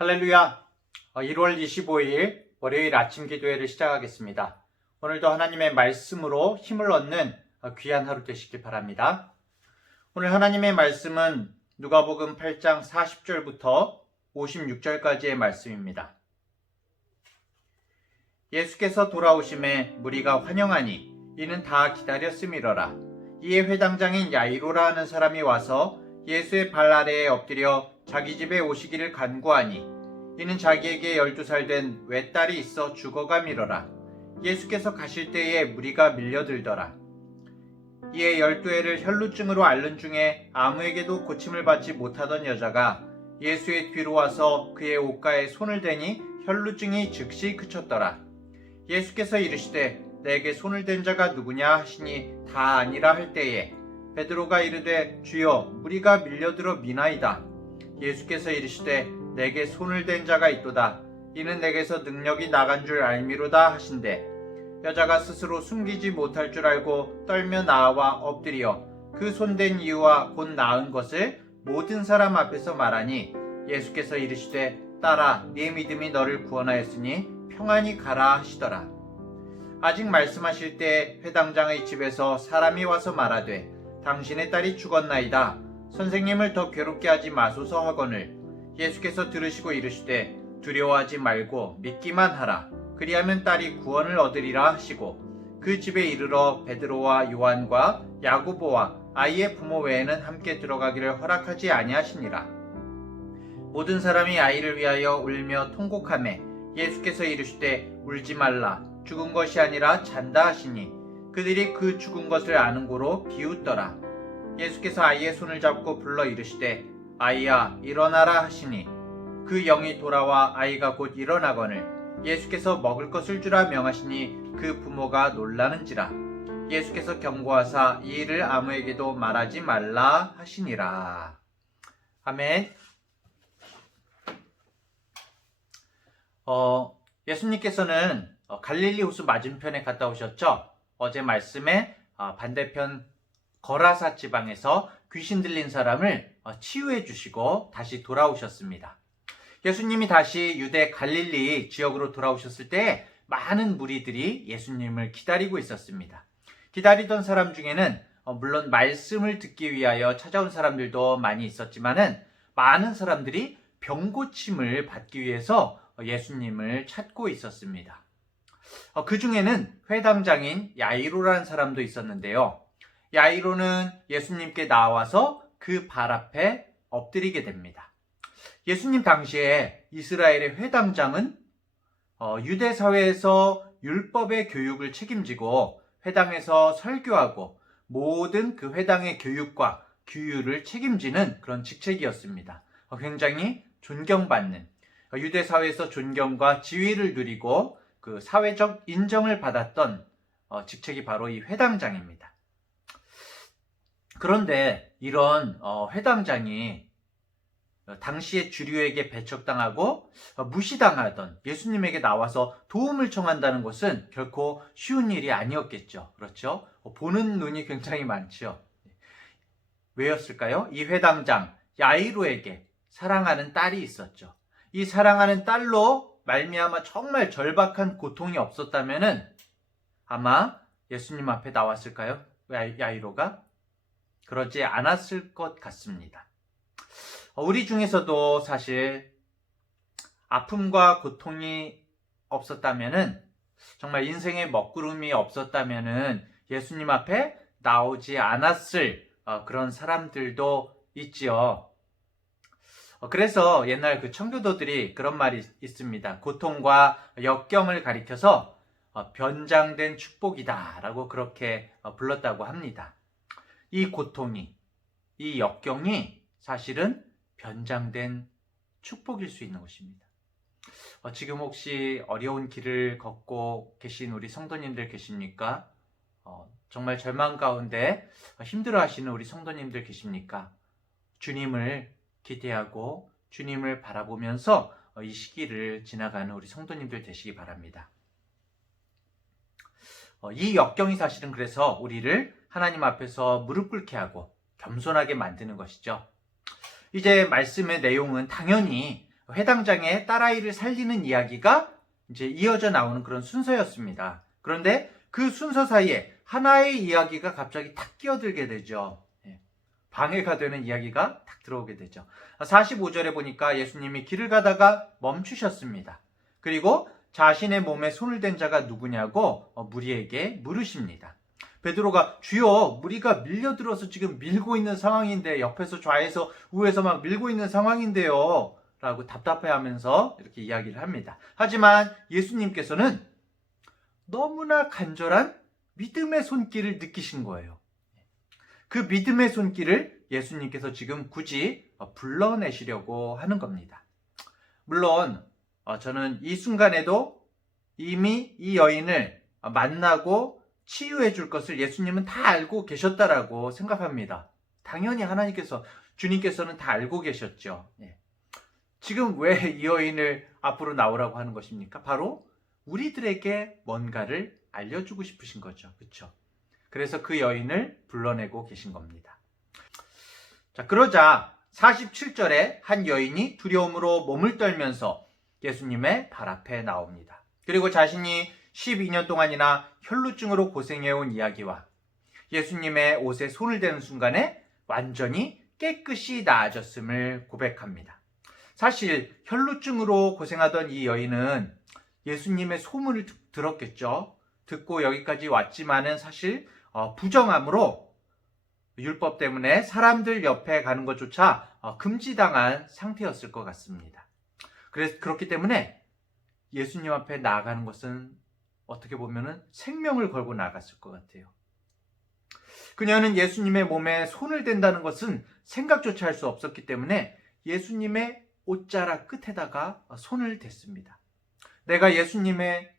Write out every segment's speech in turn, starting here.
할렐루야. 1월 25일 월요일 아침 기도회를 시작하겠습니다. 오늘도 하나님의 말씀으로 힘을 얻는 귀한 하루 되시길 바랍니다. 오늘 하나님의 말씀은 누가복음 8장 40절부터 56절까지의 말씀입니다. 예수께서 돌아오심에 무리가 환영하니 이는 다 기다렸음이러라. 이에 회당장인 야이로라 하는 사람이 와서 예수의 발 아래에 엎드려 자기 집에 오시기를 간구하니 이는 자기에게 12살 된 외딸이 있어 죽어가미러라. 예수께서 가실 때에 무리가 밀려들더라. 이에 12해를 혈루증으로 앓는 중에 아무에게도 고침을 받지 못하던 여자가 예수의 뒤로 와서 그의 옷가에 손을 대니 혈루증이 즉시 그쳤더라. 예수께서 이르시되 내게 손을 댄 자가 누구냐 하시니 다 아니라 할 때에 베드로가 이르되 주여 무리가 밀려들어 미나이다. 예수께서 이르시되 내게 손을 댄 자가 있도다. 이는 내게서 능력이 나간 줄 알미로다 하신대. 여자가 스스로 숨기지 못할 줄 알고 떨며 나와 엎드려 그 손댄 이유와 곧 나은 것을 모든 사람 앞에서 말하니 예수께서 이르시되 딸아 네 믿음이 너를 구원하였으니 평안히 가라 하시더라. 아직 말씀하실 때 회당장의 집에서 사람이 와서 말하되 당신의 딸이 죽었나이다. 선생님을 더 괴롭게 하지 마소서 하거늘 예수께서 들으시고 이르시되 두려워하지 말고 믿기만 하라. 그리하면 딸이 구원을 얻으리라 하시고 그 집에 이르러 베드로와 요한과 야고보와 아이의 부모 외에는 함께 들어가기를 허락하지 아니하시니라. 모든 사람이 아이를 위하여 울며 통곡하매 예수께서 이르시되 울지 말라. 죽은 것이 아니라 잔다 하시니 그들이 그 죽은 것을 아는 고로 비웃더라. 예수께서 아이의 손을 잡고 불러 이르시되 아이야 일어나라 하시니 그 영이 돌아와 아이가 곧 일어나거늘 예수께서 먹을 것을 주라 명하시니 그 부모가 놀라는지라. 예수께서 경고하사 이 일을 아무에게도 말하지 말라 하시니라. 아멘. 예수님께서는 갈릴리 호수 맞은편에 갔다 오셨죠? 어제 말씀에 반대편 거라사 지방에서 귀신 들린 사람을 치유해 주시고 다시 돌아오셨습니다. 예수님이 다시 유대 갈릴리 지역으로 돌아오셨을 때 많은 무리들이 예수님을 기다리고 있었습니다. 기다리던 사람 중에는 물론 말씀을 듣기 위하여 찾아온 사람들도 많이 있었지만은 많은 사람들이 병고침을 받기 위해서 예수님을 찾고 있었습니다. 그 중에는 회당장인 야이로라는 사람도 있었는데요. 야이로는 예수님께 나와서 그 발 앞에 엎드리게 됩니다. 예수님 당시에 이스라엘의 회당장은 유대 사회에서 율법의 교육을 책임지고 회당에서 설교하고 모든 그 회당의 교육과 규율을 책임지는 그런 직책이었습니다. 굉장히 존경받는 유대 사회에서 존경과 지위를 누리고 그 사회적 인정을 받았던 직책이 바로 이 회당장입니다. 그런데 이런 회당장이 당시의 주류에게 배척당하고 무시당하던 예수님에게 나와서 도움을 청한다는 것은 결코 쉬운 일이 아니었겠죠. 그렇죠? 보는 눈이 굉장히 많죠. 왜였을까요? 이 회당장 야이로에게 사랑하는 딸이 있었죠. 이 사랑하는 딸로 말미암아 정말 절박한 고통이 없었다면은 아마 예수님 앞에 나왔을까요? 야이로가? 그러지 않았을 것 같습니다. 우리 중에서도 사실 아픔과 고통이 없었다면은 정말 인생의 먹구름이 없었다면은 예수님 앞에 나오지 않았을 그런 사람들도 있지요. 그래서 옛날 그 청교도들이 그런 말이 있습니다. 고통과 역경을 가리켜서 변장된 축복이다 라고 그렇게 불렀다고 합니다. 이 고통이, 이 역경이 사실은 변장된 축복일 수 있는 것입니다. 지금 혹시 어려운 길을 걷고 계신 우리 성도님들 계십니까? 정말 절망 가운데 힘들어 하시는 우리 성도님들 계십니까? 주님을 기대하고 주님을 바라보면서 이 시기를 지나가는 우리 성도님들 되시기 바랍니다. 이 역경이 사실은 그래서 우리를 하나님 앞에서 무릎 꿇게 하고 겸손하게 만드는 것이죠. 이제 말씀의 내용은 당연히 회당장의 딸아이를 살리는 이야기가 이제 이어져 나오는 그런 순서였습니다. 그런데 그 순서 사이에 하나의 이야기가 갑자기 탁 끼어들게 되죠. 방해가 되는 이야기가 탁 들어오게 되죠. 45절에 보니까 예수님이 길을 가다가 멈추셨습니다. 그리고 자신의 몸에 손을 댄 자가 누구냐고 무리에게 물으십니다. 베드로가 주여, 무리가 밀려들어서 지금 밀고 있는 상황인데, 옆에서 좌에서 우에서 막 밀고 있는 상황인데요 라고 답답해하면서 이렇게 이야기를 합니다. 하지만 예수님께서는 너무나 간절한 믿음의 손길을 느끼신 거예요. 그 믿음의 손길을 예수님께서 지금 굳이 불러내시려고 하는 겁니다. 물론 저는 이 순간에도 이미 이 여인을 만나고 치유해 줄 것을 예수님은 다 알고 계셨다라고 생각합니다. 당연히 주님께서는 다 알고 계셨죠. 지금 왜 이 여인을 앞으로 나오라고 하는 것입니까? 바로 우리들에게 뭔가를 알려주고 싶으신 거죠. 그렇죠? 그래서 그 여인을 불러내고 계신 겁니다. 자, 그러자 47절에 한 여인이 두려움으로 몸을 떨면서 예수님의 발 앞에 나옵니다. 그리고 자신이 12년 동안이나 혈루증으로 고생해온 이야기와 예수님의 옷에 손을 대는 순간에 완전히 깨끗이 나아졌음을 고백합니다. 사실 혈루증으로 고생하던 이 여인은 예수님의 소문을 들었겠죠. 듣고 여기까지 왔지만은 사실 부정함으로 율법 때문에 사람들 옆에 가는 것조차 금지당한 상태였을 것 같습니다. 그렇기 때문에 예수님 앞에 나아가는 것은 어떻게 보면은 생명을 걸고 나아갔을 것 같아요. 그녀는 예수님의 몸에 손을 댄다는 것은 생각조차 할 수 없었기 때문에 예수님의 옷자락 끝에다가 손을 댔습니다. 내가 예수님의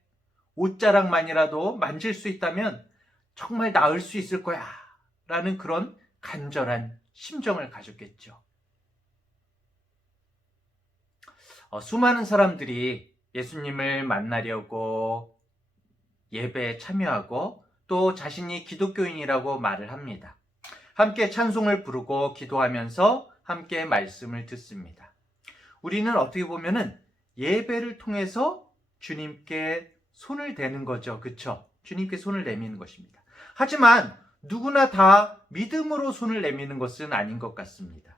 옷자락만이라도 만질 수 있다면 정말 나을 수 있을 거야 라는 그런 간절한 심정을 가졌겠죠. 수많은 사람들이 예수님을 만나려고 예배에 참여하고 또 자신이 기독교인이라고 말을 합니다. 함께 찬송을 부르고 기도하면서 함께 말씀을 듣습니다. 우리는 어떻게 보면은 예배를 통해서 주님께 손을 대는 거죠. 그렇죠? 주님께 손을 내미는 것입니다. 하지만 누구나 다 믿음으로 손을 내미는 것은 아닌 것 같습니다.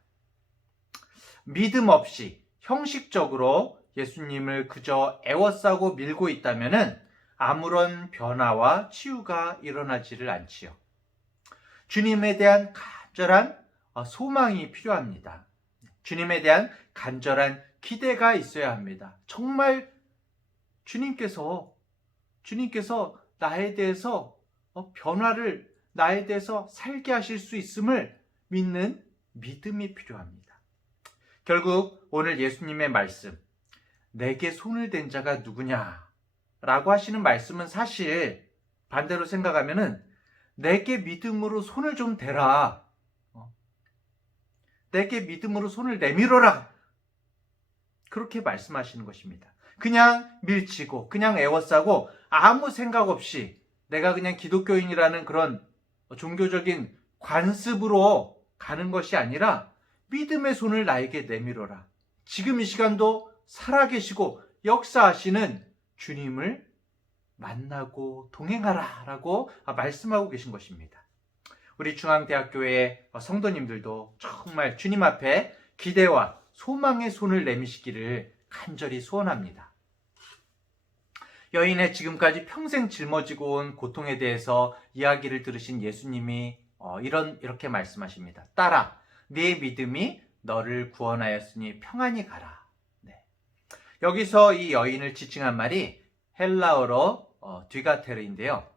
믿음 없이 형식적으로 예수님을 그저 애워싸고 밀고 있다면은 아무런 변화와 치유가 일어나지를 않지요. 주님에 대한 간절한 소망이 필요합니다. 주님에 대한 간절한 기대가 있어야 합니다. 정말 주님께서 나에 대해서 나에 대해서 살게 하실 수 있음을 믿는 믿음이 필요합니다. 결국 오늘 예수님의 말씀, 내게 손을 댄 자가 누구냐 라고 하시는 말씀은 사실 반대로 생각하면은 내게 믿음으로 손을 좀 대라. 내게 믿음으로 손을 내밀어라. 그렇게 말씀하시는 것입니다. 그냥 밀치고 그냥 애워싸고 아무 생각 없이 내가 그냥 기독교인이라는 그런 종교적인 관습으로 가는 것이 아니라 믿음의 손을 나에게 내밀어라. 지금 이 시간도 살아계시고 역사하시는 주님을 만나고 동행하라 라고 말씀하고 계신 것입니다. 우리 중앙대학교의 성도님들도 정말 주님 앞에 기대와 소망의 손을 내미시기를 간절히 소원합니다. 여인의 지금까지 평생 짊어지고 온 고통에 대해서 이야기를 들으신 예수님이 이렇게 말씀하십니다. 딸아, 네 믿음이 너를 구원하였으니 평안히 가라. 네. 여기서 이 여인을 지칭한 말이 헬라어로 뒤가테르인데요.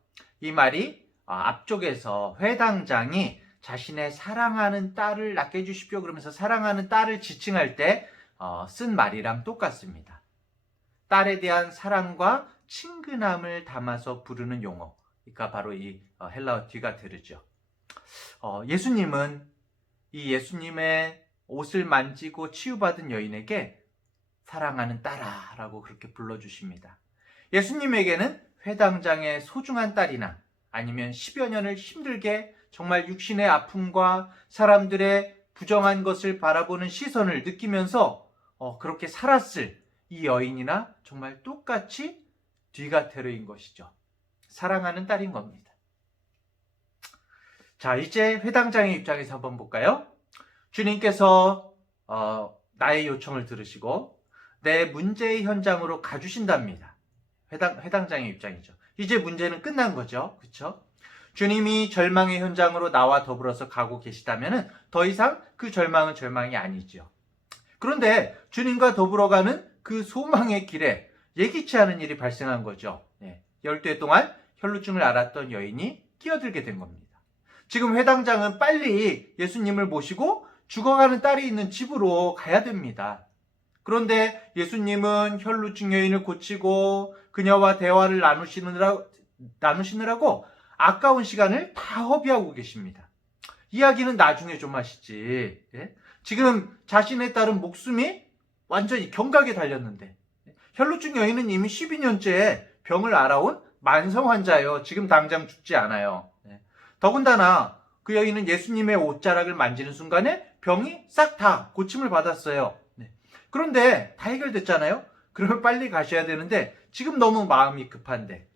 이 말이 앞쪽에서 회당장이 자신의 사랑하는 딸을 낳게 해주십시오 그러면서 사랑하는 딸을 지칭할 때 쓴 말이랑 똑같습니다. 딸에 대한 사랑과 친근함을 담아서 부르는 용어, 그러니까 바로 이 헬라어 뒤가테르죠. 예수님은 이 예수님의 옷을 만지고 치유받은 여인에게 사랑하는 딸아 라고 그렇게 불러주십니다. 예수님에게는 회당장의 소중한 딸이나 아니면 10여 년을 힘들게 정말 육신의 아픔과 사람들의 부정한 것을 바라보는 시선을 느끼면서 그렇게 살았을 이 여인이나 정말 똑같이 뒤가테르인 것이죠. 사랑하는 딸인 겁니다. 자, 이제 회당장의 입장에서 한번 볼까요? 주님께서 나의 요청을 들으시고 내 문제의 현장으로 가주신답니다. 회당장의 입장이죠. 이제 문제는 끝난 거죠. 그렇죠? 주님이 절망의 현장으로 나와 더불어서 가고 계시다면 더 이상 그 절망은 절망이 아니죠. 그런데 주님과 더불어 가는 그 소망의 길에 예기치 않은 일이 발생한 거죠. 12해 동안 혈루증을 앓았던 여인이 끼어들게 된 겁니다. 지금 회당장은 빨리 예수님을 모시고 죽어가는 딸이 있는 집으로 가야 됩니다. 그런데 예수님은 혈루증 여인을 고치고 그녀와 대화를 나누시느라고 아까운 시간을 다 허비하고 계십니다. 이야기는 나중에 좀 하시지. 지금 자신의 딸은 목숨이 완전히 경각에 달렸는데 혈루증 여인은 이미 12년째 병을 앓아온 만성 환자예요. 지금 당장 죽지 않아요. 더군다나 그 여인은 예수님의 옷자락을 만지는 순간에 병이 싹 다 고침을 받았어요. 그런데 다 해결됐잖아요. 그러면 빨리 가셔야 되는데 지금 너무 마음이 급한데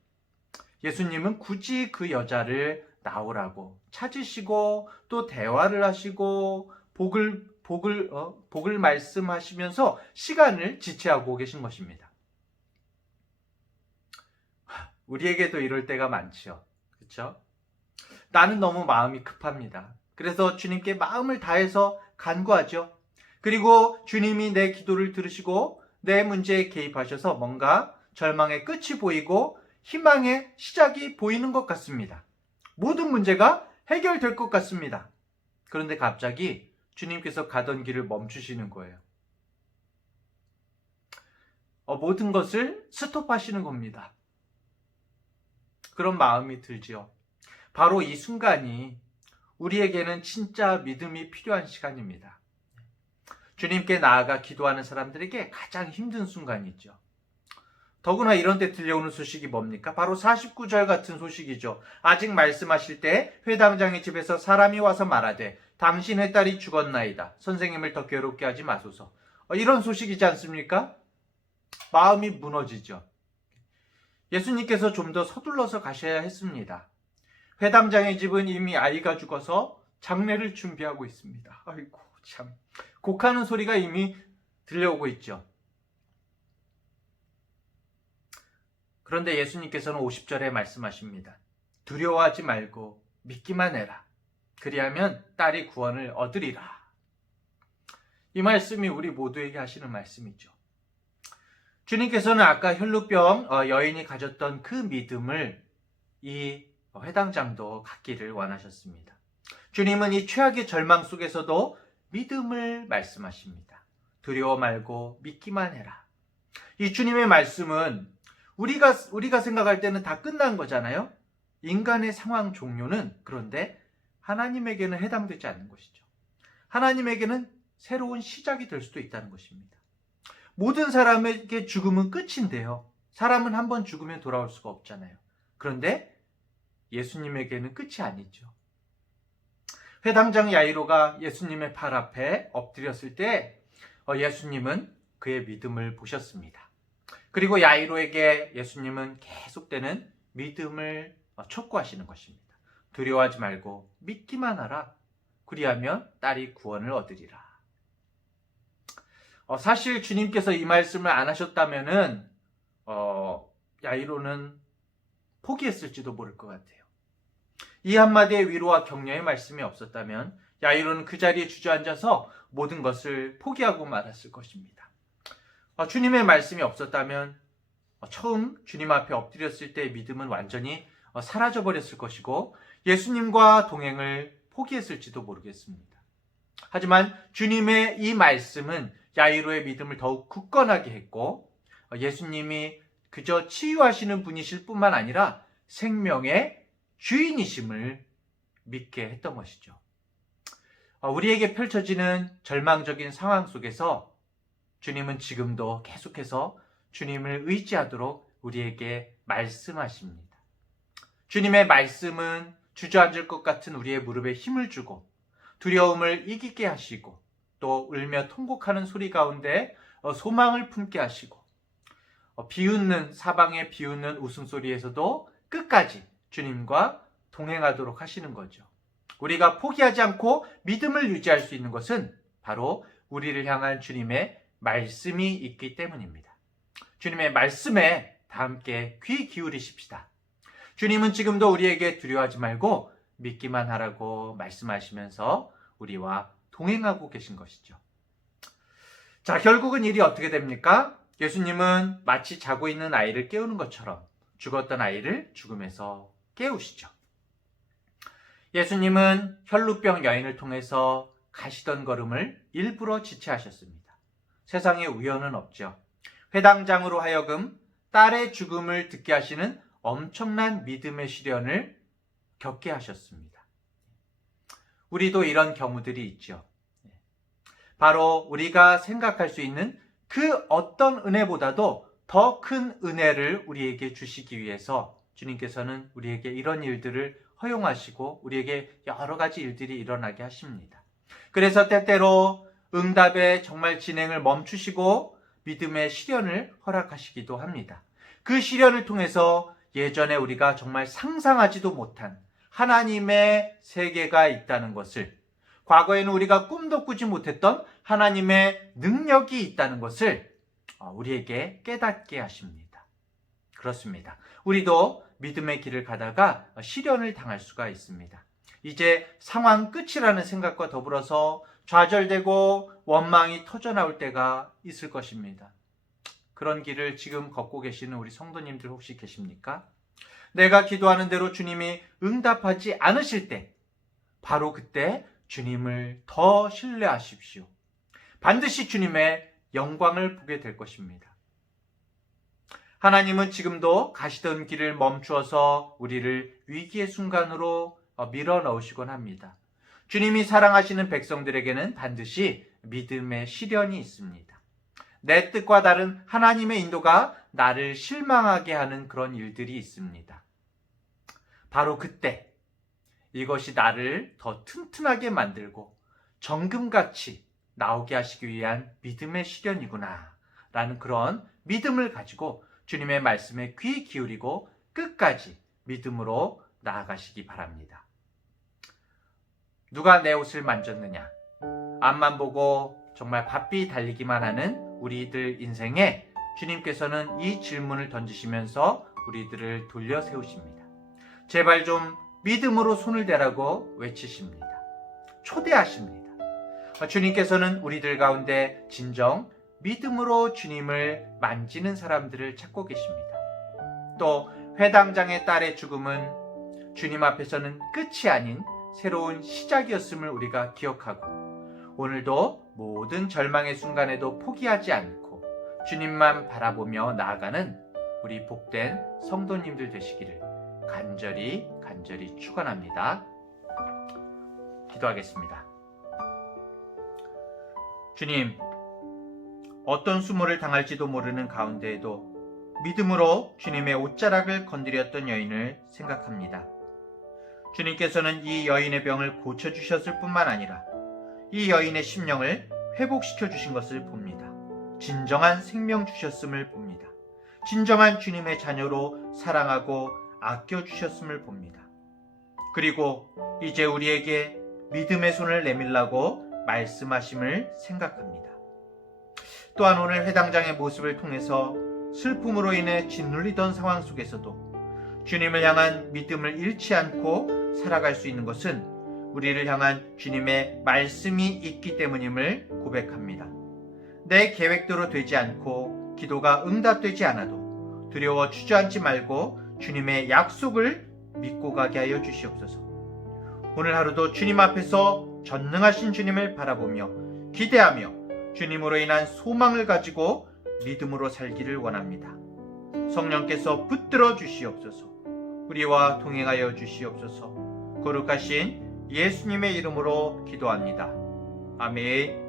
예수님은 굳이 그 여자를 나오라고 찾으시고 또 대화를 하시고 복을 말씀하시면서 시간을 지체하고 계신 것입니다. 우리에게도 이럴 때가 많죠. 그렇죠? 나는 너무 마음이 급합니다. 그래서 주님께 마음을 다해서 간구하죠. 그리고 주님이 내 기도를 들으시고 내 문제에 개입하셔서 뭔가 절망의 끝이 보이고 희망의 시작이 보이는 것 같습니다. 모든 문제가 해결될 것 같습니다. 그런데 갑자기 주님께서 가던 길을 멈추시는 거예요. 모든 것을 스톱하시는 겁니다. 그런 마음이 들지요. 바로 이 순간이 우리에게는 진짜 믿음이 필요한 시간입니다. 주님께 나아가 기도하는 사람들에게 가장 힘든 순간이죠. 더구나 이런 때 들려오는 소식이 뭡니까? 바로 49절 같은 소식이죠. 아직 말씀하실 때 회당장의 집에서 사람이 와서 말하되 당신의 딸이 죽었나이다. 선생님을 더 괴롭게 하지 마소서. 이런 소식이지 않습니까? 마음이 무너지죠. 예수님께서 좀 더 서둘러서 가셔야 했습니다. 회당장의 집은 이미 아이가 죽어서 장례를 준비하고 있습니다. 아이고 참, 곡하는 소리가 이미 들려오고 있죠. 그런데 예수님께서는 50절에 말씀하십니다. 두려워하지 말고 믿기만 해라. 그리하면 딸이 구원을 얻으리라. 이 말씀이 우리 모두에게 하시는 말씀이죠. 주님께서는 아까 혈루병 여인이 가졌던 그 믿음을 이 회당장도 갖기를 원하셨습니다. 주님은 이 최악의 절망 속에서도 믿음을 말씀하십니다. 두려워 말고 믿기만 해라. 이 주님의 말씀은 우리가 생각할 때는 다 끝난 거잖아요. 인간의 상황 종료는 그런데 하나님에게는 해당되지 않는 것이죠. 하나님에게는 새로운 시작이 될 수도 있다는 것입니다. 모든 사람에게 죽음은 끝인데요. 사람은 한번 죽으면 돌아올 수가 없잖아요. 그런데 예수님에게는 끝이 아니죠. 회당장 야이로가 예수님의 발 앞에 엎드렸을 때 예수님은 그의 믿음을 보셨습니다. 그리고 야이로에게 예수님은 계속되는 믿음을 촉구하시는 것입니다. 두려워하지 말고 믿기만 하라. 그리하면 딸이 구원을 얻으리라. 사실 주님께서 이 말씀을 안 하셨다면은 야이로는 포기했을지도 모를 것 같아요. 이 한마디의 위로와 격려의 말씀이 없었다면 야이로는 그 자리에 주저앉아서 모든 것을 포기하고 말았을 것입니다. 주님의 말씀이 없었다면 처음 주님 앞에 엎드렸을 때의 믿음은 완전히 사라져버렸을 것이고 예수님과 동행을 포기했을지도 모르겠습니다. 하지만 주님의 이 말씀은 야이로의 믿음을 더욱 굳건하게 했고 예수님이 그저 치유하시는 분이실 뿐만 아니라 생명의 주인이심을 믿게 했던 것이죠. 우리에게 펼쳐지는 절망적인 상황 속에서 주님은 지금도 계속해서 주님을 의지하도록 우리에게 말씀하십니다. 주님의 말씀은 주저앉을 것 같은 우리의 무릎에 힘을 주고 두려움을 이기게 하시고 또 울며 통곡하는 소리 가운데 소망을 품게 하시고 비웃는 사방의 비웃는 웃음소리에서도 끝까지 주님과 동행하도록 하시는 거죠. 우리가 포기하지 않고 믿음을 유지할 수 있는 것은 바로 우리를 향한 주님의 말씀이 있기 때문입니다. 주님의 말씀에 다 함께 귀 기울이십시다. 주님은 지금도 우리에게 두려워하지 말고 믿기만 하라고 말씀하시면서 우리와 동행하고 계신 것이죠. 자, 결국은 일이 어떻게 됩니까? 예수님은 마치 자고 있는 아이를 깨우는 것처럼 죽었던 아이를 죽음에서 깨우시죠. 예수님은 혈루병 여인을 통해서 가시던 걸음을 일부러 지체하셨습니다. 세상에 우연은 없죠. 회당장으로 하여금 딸의 죽음을 듣게 하시는 엄청난 믿음의 시련을 겪게 하셨습니다. 우리도 이런 경우들이 있죠. 바로 우리가 생각할 수 있는 그 어떤 은혜보다도 더 큰 은혜를 우리에게 주시기 위해서 주님께서는 우리에게 이런 일들을 허용하시고 우리에게 여러 가지 일들이 일어나게 하십니다. 그래서 때때로 응답의 정말 진행을 멈추시고 믿음의 시련을 허락하시기도 합니다. 그 시련을 통해서 예전에 우리가 정말 상상하지도 못한 하나님의 세계가 있다는 것을, 과거에는 우리가 꿈도 꾸지 못했던 하나님의 능력이 있다는 것을 우리에게 깨닫게 하십니다. 그렇습니다. 우리도 믿음의 길을 가다가 시련을 당할 수가 있습니다. 이제 상황 끝이라는 생각과 더불어서 좌절되고 원망이 터져나올 때가 있을 것입니다. 그런 길을 지금 걷고 계시는 우리 성도님들 혹시 계십니까? 내가 기도하는 대로 주님이 응답하지 않으실 때, 바로 그때 주님을 더 신뢰하십시오. 반드시 주님의 영광을 보게 될 것입니다. 하나님은 지금도 가시던 길을 멈추어서 우리를 위기의 순간으로 밀어 넣으시곤 합니다. 주님이 사랑하시는 백성들에게는 반드시 믿음의 시련이 있습니다. 내 뜻과 다른 하나님의 인도가 나를 실망하게 하는 그런 일들이 있습니다. 바로 그때 이것이 나를 더 튼튼하게 만들고 정금같이 나오게 하시기 위한 믿음의 시련이구나 라는 그런 믿음을 가지고 주님의 말씀에 귀 기울이고 끝까지 믿음으로 나아가시기 바랍니다. 누가 내 옷을 만졌느냐? 앞만 보고 정말 바삐 달리기만 하는 우리들 인생에 주님께서는 이 질문을 던지시면서 우리들을 돌려 세우십니다. 제발 좀 믿음으로 손을 대라고 외치십니다. 초대하십니다. 주님께서는 우리들 가운데 진정 믿음으로 주님을 만지는 사람들을 찾고 계십니다. 또 회당장의 딸의 죽음은 주님 앞에서는 끝이 아닌 새로운 시작이었음을 우리가 기억하고 오늘도 모든 절망의 순간에도 포기하지 않고 주님만 바라보며 나아가는 우리 복된 성도님들 되시기를 간절히 축원합니다. 기도하겠습니다. 주님, 어떤 수모를 당할지도 모르는 가운데에도 믿음으로 주님의 옷자락을 건드렸던 여인을 생각합니다. 주님께서는 이 여인의 병을 고쳐주셨을 뿐만 아니라 이 여인의 심령을 회복시켜 주신 것을 봅니다. 진정한 생명 주셨음을 봅니다. 진정한 주님의 자녀로 사랑하고 아껴주셨음을 봅니다. 그리고 이제 우리에게 믿음의 손을 내밀라고 말씀하심을 생각합니다. 또한 오늘 회당장의 모습을 통해서 슬픔으로 인해 짓눌리던 상황 속에서도 주님을 향한 믿음을 잃지 않고 살아갈 수 있는 것은 우리를 향한 주님의 말씀이 있기 때문임을 고백합니다. 내 계획대로 되지 않고 기도가 응답되지 않아도 두려워 주저앉지 말고 주님의 약속을 믿고 가게 하여 주시옵소서. 오늘 하루도 주님 앞에서 전능하신 주님을 바라보며 기대하며 주님으로 인한 소망을 가지고 믿음으로 살기를 원합니다. 성령께서 붙들어 주시옵소서. 우리와 동행하여 주시옵소서. 거룩하신 예수님의 이름으로 기도합니다. 아멘.